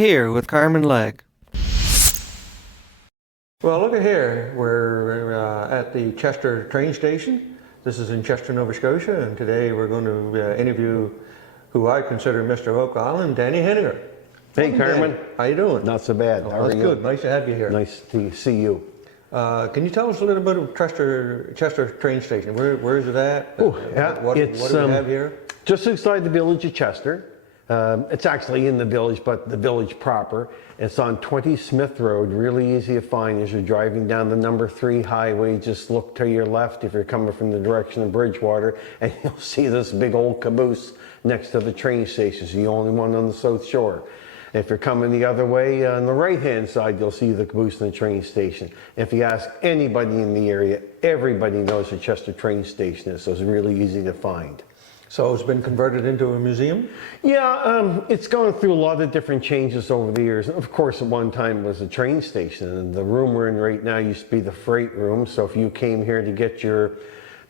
Here with Carmen Legg. Well, look at here. We're at the Chester train station. This is in Chester, Nova Scotia, and today we're going to interview who I consider Mr. Oak Island, Danny Henniger. Hey, Carmen. Danny. How you doing? Not so bad. Oh, How are that's you? good. Nice to have you here. Nice to see you. Can you tell us a little bit of Chester train station? Where is it at? Oh, yeah. What do we have here? Just inside the village of Chester. It's actually in the village, but the village proper. It's on 20 Smith Road, really easy to find as you're driving down the number 3 highway. Just look to your left if you're coming from the direction of Bridgewater, and you'll see this big old caboose next to the train station. It's the only one on the South Shore. If you're coming the other way, on the right-hand side, you'll see the caboose and the train station. If you ask anybody in the area, everybody knows the Chester train station is, so it's really easy to find. So it's been converted into a museum? Yeah, it's gone through a lot of different changes over the years. Of course, at one time it was a train station, and the room we're in right now used to be the freight room. So if you came here to get your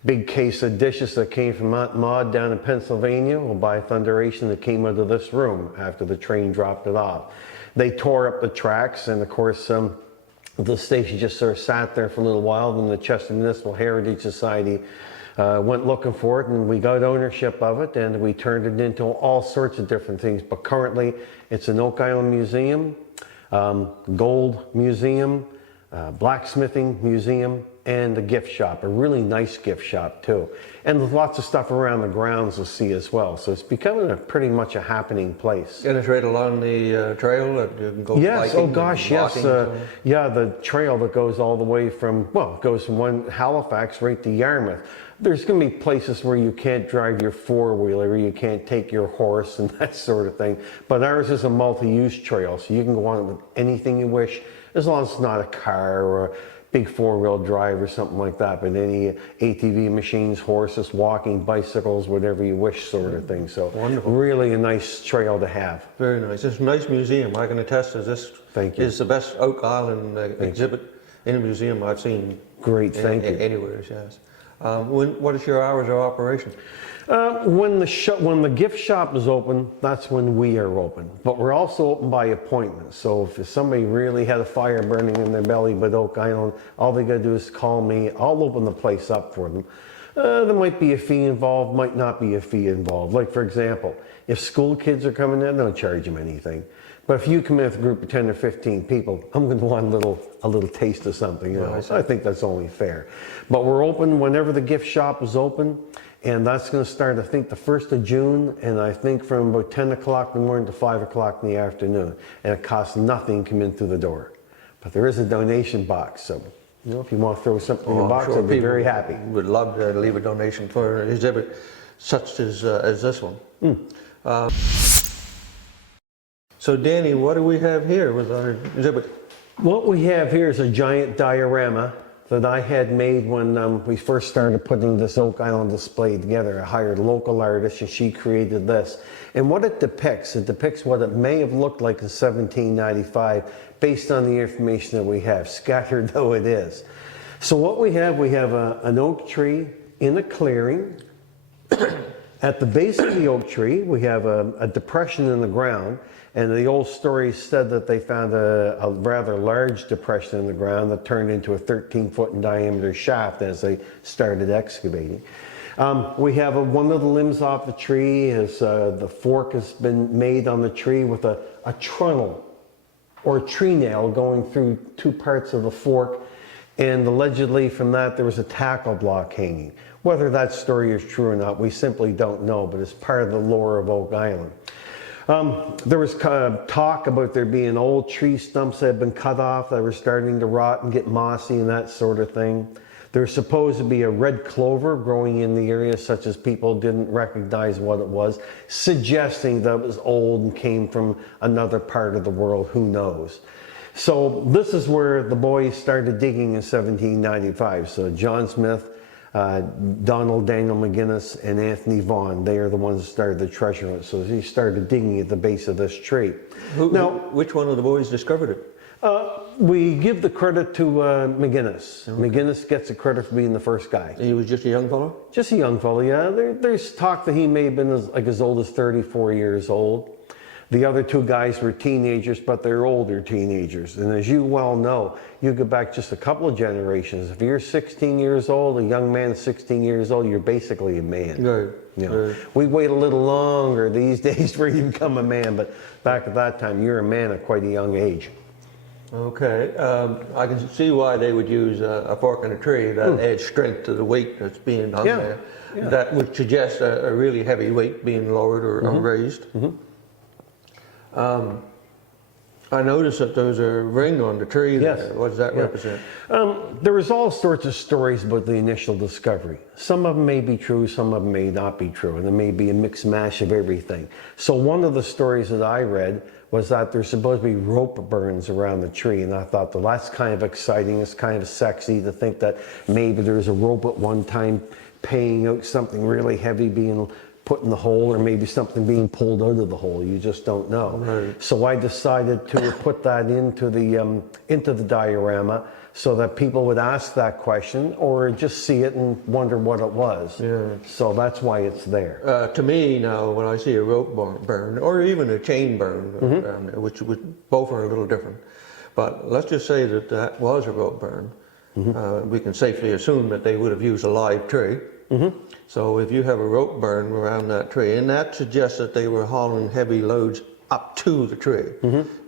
big case of dishes that came from Aunt Maud down in Pennsylvania, well, by thunderation, that came out of this room after the train dropped it off. They tore up the tracks, and of course, the station just sort of sat there for a little while. Then the Chester Municipal Heritage Society went looking for it, and we got ownership of it, and we turned it into all sorts of different things. But currently, it's an Oak Island museum, gold museum, blacksmithing museum, and a gift shop, a really nice gift shop too. And there's lots of stuff around the grounds to see as well. So it's becoming pretty much a happening place. And it's right along the trail that you can go Yes, biking oh gosh, yes. Yeah, the trail that goes all the way from, well, it goes from Halifax right to Yarmouth. There's going to be places where you can't drive your four-wheeler, you can't take your horse and that sort of thing. But ours is a multi-use trail, so you can go on it with anything you wish, as long as it's not a car or a big four-wheel drive or something like that, but any ATV machines, horses, walking, bicycles, whatever you wish sort of thing. So wonderful. Really a nice trail to have. Very nice. It's a nice museum. I can attest to this. Thank you. Is the best Oak Island exhibit in a museum I've seen. Great, thank you. Anywhere, yes. What is your hours of operation? When the gift shop is open, that's when we are open. But we're also open by appointment. So if somebody really had a fire burning in their belly with Oak Island, all they got to do is call me. I'll open the place up for them. There might be a fee involved, might not be a fee involved. Like for example, if school kids are coming in, don't charge them anything. But if you come in with a group of 10 or 15 people, I'm going to want a little taste of something. You know? I think that's only fair. But we're open whenever the gift shop is open. And that's going to start, I think, the 1st of June, and I think from about 10 o'clock in the morning to 5 o'clock in the afternoon. And it costs nothing to come in through the door. But there is a donation box, so you know, if you want to throw something in the box, I'd be very happy. Would love to leave a donation for an exhibit such as this one. So Danny, what do we have here with our exhibit? What we have here is a giant diorama that I had made when we first started putting this Oak Island display together. I hired a local artist and she created this. And what it depicts what it may have looked like in 1795 based on the information that we have, scattered though it is. So what we have an oak tree in a clearing. At the base of the oak tree, we have a depression in the ground. And the old story said that they found a rather large depression in the ground that turned into a 13-foot in diameter shaft as they started excavating. We have one of the limbs off the tree. The fork has been made on the tree with a trunnion or a tree nail going through 2 parts of the fork. And allegedly from that there was a tackle block hanging. Whether that story is true or not, we simply don't know, but it's part of the lore of Oak Island. There was talk about there being old tree stumps that had been cut off that were starting to rot and get mossy and that sort of thing. There's supposed to be a red clover growing in the area, such as people didn't recognize what it was, suggesting that it was old and came from another part of the world, who knows. So this is where the boys started digging in 1795. So John Smith, Donald Daniel McGinnis, and Anthony Vaughan, they are the ones that started the treasure hunt. So he started digging at the base of this tree. Which one of the boys discovered it? We give the credit to McGinnis. Okay. McGinnis gets the credit for being the first guy. He was just a young fellow? Just a young fellow, yeah. There's talk that he may have been as old as 34 years old. The other two guys were teenagers, but they're older teenagers. And as you well know, you go back just a couple of generations. If you're 16 years old, a young man 16 years old, you're basically a man. Right. You know, we wait a little longer these days for you to become a man, but back at that time, you're a man at quite a young age. Okay, I can see why they would use a fork in a tree that adds strength to the weight that's being hung there. Yeah. That would suggest a really heavy weight being lowered or raised. I noticed that there's a ring on the tree there. Yes. What does that represent? There was all sorts of stories about the initial discovery. Some of them may be true, some of them may not be true, and there may be a mixed mash of everything. So one of the stories that I read was that there's supposed to be rope burns around the tree, and I thought, well, that's kind of exciting, it's kind of sexy to think that maybe there's a rope at one time paying out something really heavy being put in the hole, or maybe something being pulled out of the hole. You just don't know. Right. So I decided to put that into the diorama so that people would ask that question or just see it and wonder what it was. Yeah. So that's why it's there. To me now, when I see a rope burn or even a chain burn, around there, which both are a little different, but let's just say that that was a rope burn. We can safely assume that they would have used a live tree. So if you have a rope burn around that tree, and that suggests that they were hauling heavy loads up to the tree,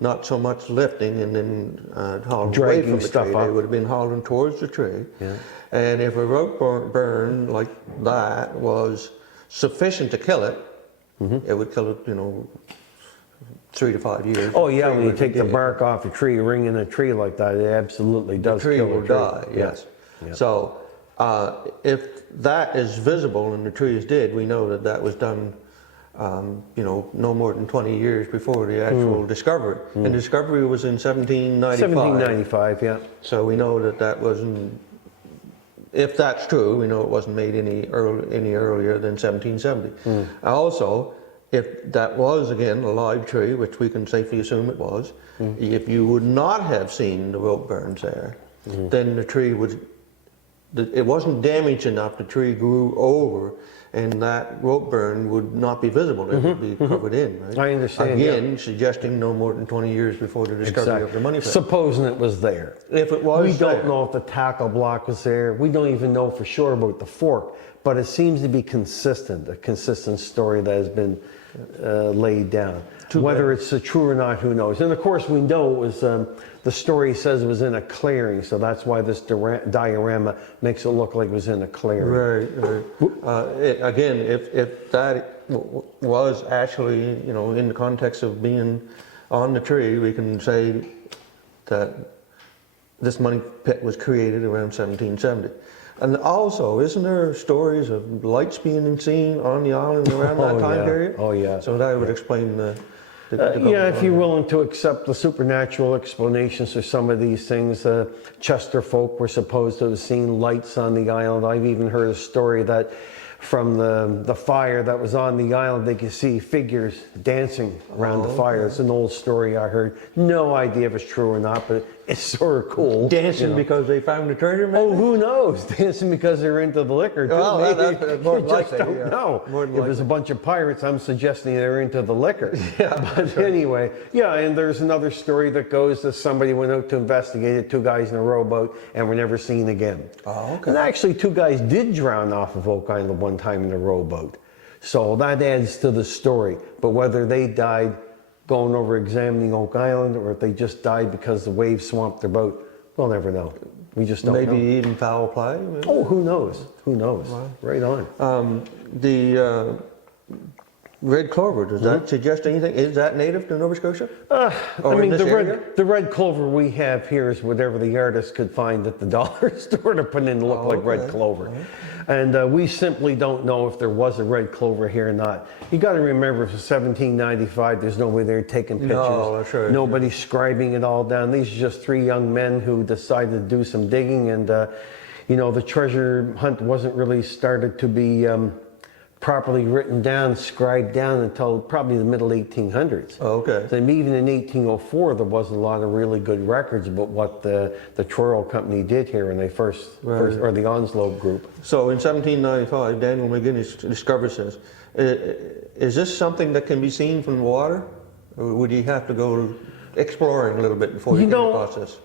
not so much lifting and then hauling away Dragging from the stuff tree. up. They would have been hauling towards the tree. Yeah. And if a rope burn like that was sufficient to kill it, it would kill it, 3 to 5 years. Oh yeah, Tree when you would take be the dead. bark off a tree, ringing a tree like that, it absolutely does The tree kill will a tree. die, yes. Yeah. So if that is visible and the tree is dead, we know that that was done, no more than 20 years before the actual discovery. And the discovery was in 1795. 1795, yeah. So we know that that wasn't, if that's true, we know it wasn't made any earlier than 1770. Also, if that was, again, a live tree, which we can safely assume it was, if you would not have seen the rope burns there, then the tree would, it wasn't damaged enough, the tree grew over, and that rope burn would not be visible, it would be covered in, right? I understand, Again, suggesting no more than 20 years before the discovery of the money pit. Supposing it was there. If it was We don't there. know if the tackle block was there. We don't even know for sure about the fork, but it seems to be consistent, a consistent story that has been laid down. Whether it's true or not, who knows? And of course, we know it was, the story says it was in a clearing, so that's why this diorama makes it look like it was in a clearing. Right. Again, if that was actually, in the context of being on the tree, we can say that this money pit was created around 1770. And also, isn't there stories of lights being seen on the island around that time period? Oh, yeah. So that would explain the Yeah, if you're willing to accept the supernatural explanations for some of these things, Chester folk were supposed to have seen lights on the island. I've even heard a story that from the fire that was on the island, they could see figures dancing around the fire. It's an old story I heard. No idea if it's true or not, but it's sort of cool. Dancing because they found the treasure, maybe? Oh, who knows? Dancing because they're into the liquor, too. Well, Maybe. that's more You than just likely, don't yeah. know. More than If it's a bunch of pirates, I'm suggesting they're into the liquor. But anyway, yeah, and there's another story that goes that somebody went out to investigate it, 2 guys in a rowboat, and were never seen again. Oh, okay. And actually, 2 guys did drown off of Oak Island one time in a rowboat. So that adds to the story. But whether they died going over examining Oak Island, or if they just died because the waves swamped their boat, we'll never know. We just don't know. Maybe even foul play? Oh, who knows? Who knows? Wow. Right on. The red clover, does that suggest anything? Is that native to Nova Scotia? I Or in mean, this area? the red clover we have here is whatever the artist could find at the dollar store to put in to look like red okay. clover. And we simply don't know if there was a red clover here or not. You got to remember, for 1795, there's nobody there taking pictures. No, that's right. Nobody scribing it all down. These are just 3 young men who decided to do some digging, and the treasure hunt wasn't really started to be properly written down, scribed down until probably the middle 1800s. Oh, okay. So even in 1804, there wasn't a lot of really good records about what the Troy Company did here when they first, or the Onslow Group. So in 1795, Daniel McGinnis discovers this. Is this something that can be seen from the water? Or would you have to go exploring a little bit before you You came know, across this?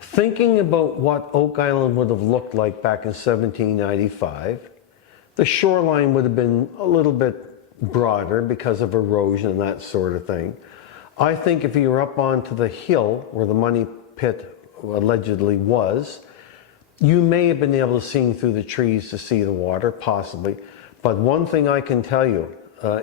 Thinking about what Oak Island would have looked like back in 1795, the shoreline would have been a little bit broader because of erosion and that sort of thing. I think if you were up onto the hill where the money pit allegedly was, you may have been able to see through the trees to see the water, possibly. But one thing I can tell you,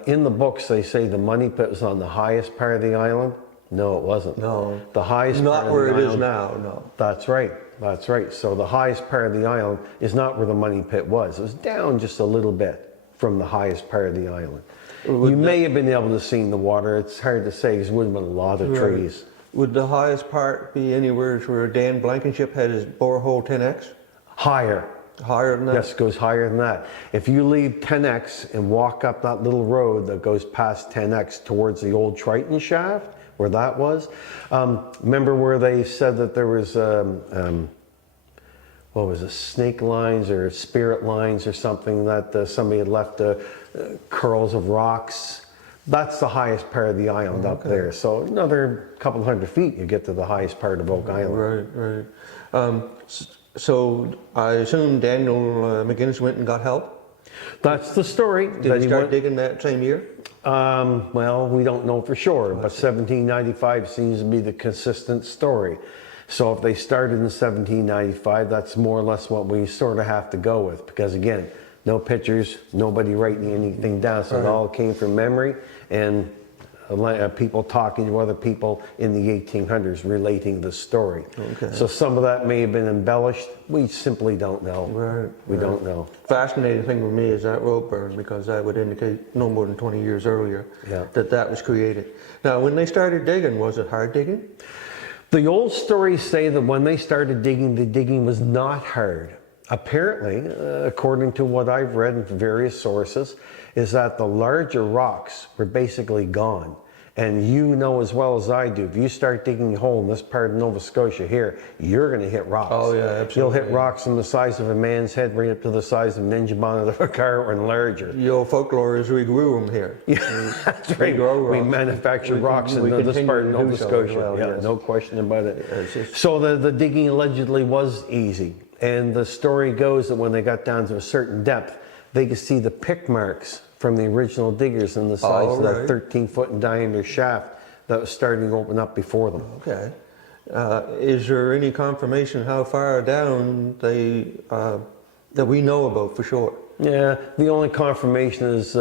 in the books they say the money pit was on the highest part of the island. No, it wasn't. No. The highest part Not of where the it is island- now, no. That's right. That's right. So the highest part of the island is not where the money pit was. It was down just a little bit from the highest part of the island. You may have been able to see the water. It's hard to say because it would have been a lot of trees. Would the highest part be anywhere where Dan Blankenship had his borehole 10X? Higher. Higher than that? Yes, it goes higher than that. If you leave 10X and walk up that little road that goes past 10X towards the old Triton shaft, where that was, remember where they said that there was, what was it, snake lines or spirit lines or something that somebody had left curls of rocks? That's the highest part of the island up there. So another couple hundred feet, you get to the highest part of Oak Island. Right, right. So I assume Daniel McGinnis went and got help? That's the story. Did he start digging that same year? Well, we don't know for sure, but 1795 seems to be the consistent story. So if they started in 1795, that's more or less what we sort of have to go with, because again, no pictures, nobody writing anything down, so it all came from memory and people talking to other people in the 1800s relating the story. Okay. So some of that may have been embellished. We simply don't know. Right. We don't know. Fascinating thing with me is that rope burn, because that would indicate no more than 20 years earlier that was created. Now, when they started digging, was it hard digging? The old stories say that when they started digging, the digging was not hard. Apparently, according to what I've read in various sources, is that the larger rocks were basically gone. And you know as well as I do, if you start digging a hole in this part of Nova Scotia here, you're going to hit rocks. Oh yeah, absolutely. You'll hit rocks from the size of a man's head right up to the size of an engine bonnet of a car and larger. The old folklore is we grew them here. Yeah, that's right. grow rocks. We manufacture rocks in this part of Nova Scotia. Yeah, no question about it. So the digging allegedly was easy. And the story goes that when they got down to a certain depth, they could see the pick marks from the original diggers in the size of that 13-foot in diameter shaft that was starting to open up before them. Okay. Is there any confirmation how far down they that we know about for sure? Yeah, the only confirmation is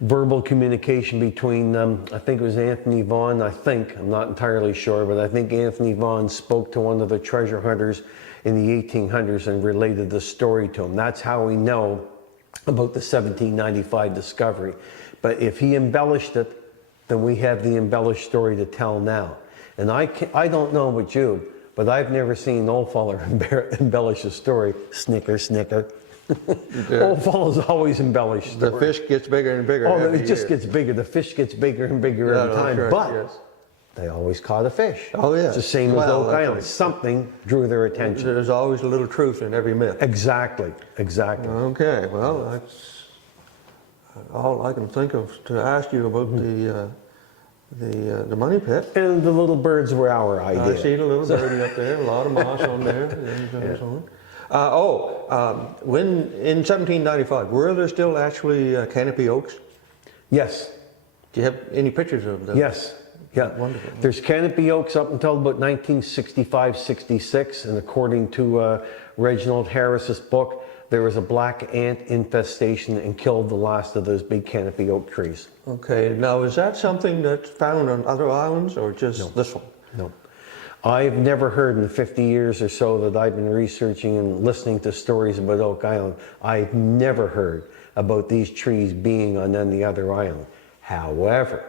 verbal communication between I think it was Anthony Vaughan, I'm not entirely sure, but I think Anthony Vaughan spoke to one of the treasure hunters in the 1800s and related the story to him. That's how we know about the 1795 discovery. But if he embellished it, then we have the embellished story to tell now. And I don't know about you, but I've never seen old fella embellish a story. Snicker, snicker. Old fellas always embellish stories. The fish gets bigger and bigger. Oh, it just gets bigger. The fish gets bigger and bigger every time. Right, but yes. they always caught a fish. Oh, yeah. It's the same as Oak Island. Right. Something drew their attention. There's always a little truth in every myth. Exactly, exactly. Okay, well, that's all I can think of to ask you about the money pit. And the little birds were our idea. I see the little birdie up there, a lot of moss on there. And so on. When in 1795, were there still actually canopy oaks? Yes, Do you have any pictures of them? yes. Yeah, Wonderful. There's canopy oaks up until about 1965, 66, and according to Reginald Harris's book, there was a black ant infestation and killed the last of those big canopy oak trees. Okay, now is that something that's found on other islands or just this one? No. I've never heard in the 50 years or so that I've been researching and listening to stories about Oak Island, I've never heard about these trees being on any other island. However,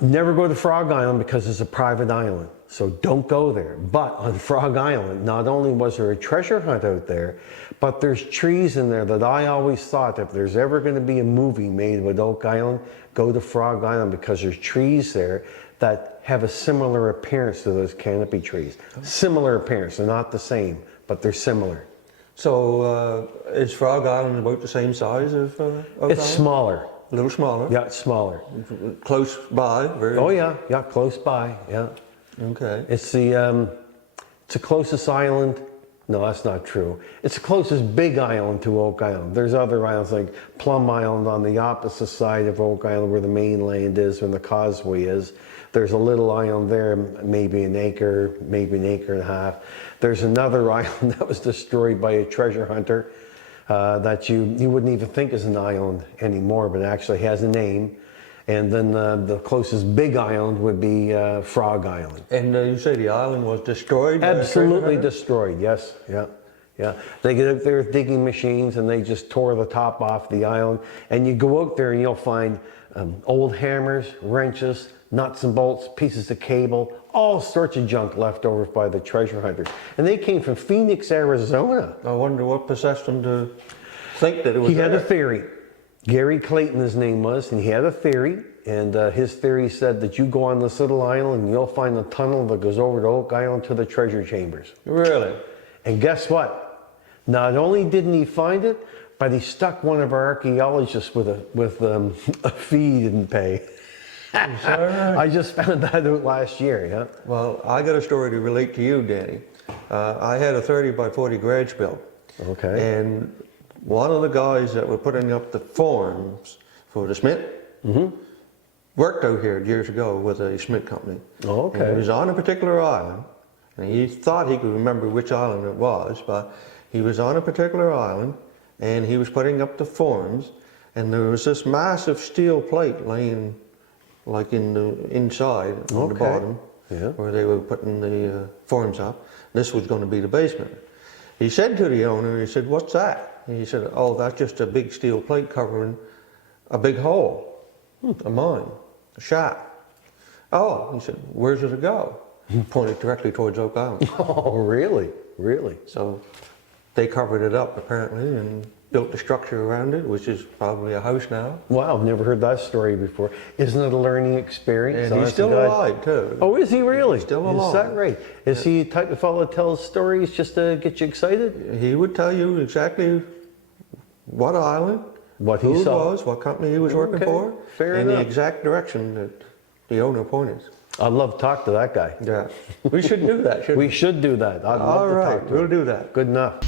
never go to Frog Island because it's a private island, so don't go there. But on Frog Island, not only was there a treasure hunt out there, but there's trees in there that I always thought if there's ever going to be a movie made with Oak Island, go to Frog Island because there's trees there that have a similar appearance to those canopy trees. Similar appearance, they're not the same, but they're similar. So is Frog Island about the same size as Oak Island? It's smaller. A little smaller. Yeah, it's smaller. Close by. Very. Oh yeah, yeah, close by. Yeah. Okay. It's the closest island. No, that's not true. It's the closest big island to Oak Island. There's other islands like Plum Island on the opposite side of Oak Island where the mainland is and the causeway is. There's a little island there, maybe an acre and a half. There's another island that was destroyed by a treasure hunter that you wouldn't even think is an island anymore, but it actually has a name. And then the closest big island would be Frog Island. And you say the island was destroyed? By Absolutely destroyed, yes, yeah, yeah. They get out there with digging machines and they just tore the top off the island. And you go out there and you'll find old hammers, wrenches, nuts and bolts, pieces of cable, all sorts of junk left over by the treasure hunters. And they came from Phoenix, Arizona. I wonder what possessed him to think that it was He had there. a theory. Gary Clayton, his name was, and he had a theory. And his theory said that you go on this little island and you'll find a tunnel that goes over to Oak Island to the treasure chambers. Really? And guess what? Not only didn't he find it, but he stuck one of our archaeologists with a fee he didn't pay. Is that right? I just found that out last year, yeah. Well, I got a story to relate to you, Danny. I had a 30 by 40 garage built. Okay. And one of the guys that were putting up the forms for the Smith worked out here years ago with a Smith company. Oh, okay. And he was on a particular island, and he thought he could remember which island it was, but he was on a particular island, and he was putting up the forms, and there was this massive steel plate laying like in the inside on the Okay. bottom, Yeah. where they were putting the forms up. This was going to be the basement. He said to the owner, he said, "What's that?" And he said, "Oh, that's just a big steel plate covering a big hole, a mine, a shaft." "Oh," he said, "where's it go?" Pointed directly towards Oak Island. Oh, really? Really? So they covered it up apparently and built the structure around it, which is probably a house now. Wow, I've never heard that story before. Isn't it a learning experience? And he's still alive too. Oh, is he really? He's still Is alive. that right? Is he the type of fellow that tells stories just to get you excited? He would tell you exactly what island, What he who it saw. was, what company he was working Okay, for, fair and enough. the exact direction that the owner pointed. I'd love to talk to that guy. Yeah, we should do that, shouldn't We should do that. I'd love All to right, talk to we'll him. do that. Good enough.